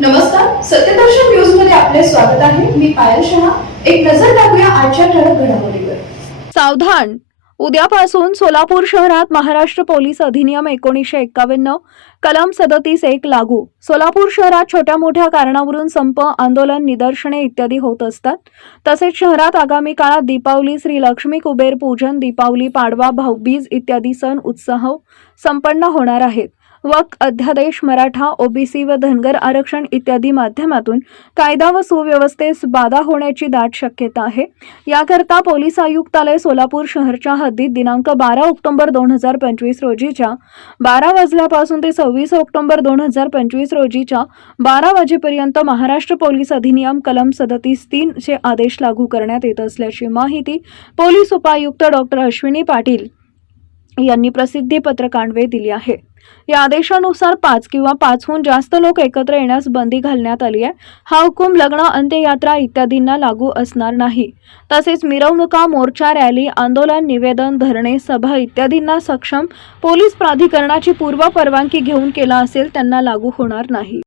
नमस्कार सत्यदर्शन न्यूजमध्ये आपले स्वागत आहे. मी पायल शहा. एक नजर टाकूया आजच्या ठळक घडामोडीवर. सावधान. उद्यापासून सोलापूर शहरात महाराष्ट्र पोलीस अधिनियम एकोणीसशे एक्कावन्न कलम सदतीस एक लागू. सोलापूर शहरात छोट्या मोठ्या कारणावरून संप आंदोलन निदर्शने इत्यादी होत असतात. तसेच शहरात आगामी काळात दीपावली श्री लक्ष्मी कुबेर पूजन दीपावली पाडवा भाऊबीज इत्यादी सण उत्सव संपन्न होणार आहेत. वक अध्यादेश मराठा ओबीसी व धनगर आरक्षण इत्यादी माध्यमातून कायदा व सुव्यवस्थेस बाधा होण्याची दाट शक्यता आहे. याकरता पोलीस आयुक्तालय सोलापूर शहरच्या हद्दीत दिनांक बारा ऑक्टोबर दोन हजार पंचवीस रोजीच्या बारा वाजल्यापासून ते सव्वीस ऑक्टोबर दोन हजार पंचवीस रोजीच्या बारा वाजेपर्यंत महाराष्ट्र पोलीस अधिनियम कलम सदतीस तीन चे आदेश लागू करण्यात येत असल्याची माहिती पोलीस उपायुक्त डॉक्टर अश्विनी पाटील यांनी प्रसिद्धी पत्रकांवे दिली आहे. या आदेशानुसार पाच किंवा पाचहून जास्त लोक एकत्र येण्यास बंदी घालण्यात आली आहे. हा हुकूम लग्न अंत्ययात्रा इत्यादींना लागू असणार नाही. तसेच मिरवणुका मोर्चा रॅली आंदोलन निवेदन धरणे सभा इत्यादींना सक्षम पोलीस प्राधिकरणाची पूर्व परवानगी घेऊन केला असेल त्यांना लागू होणार नाही.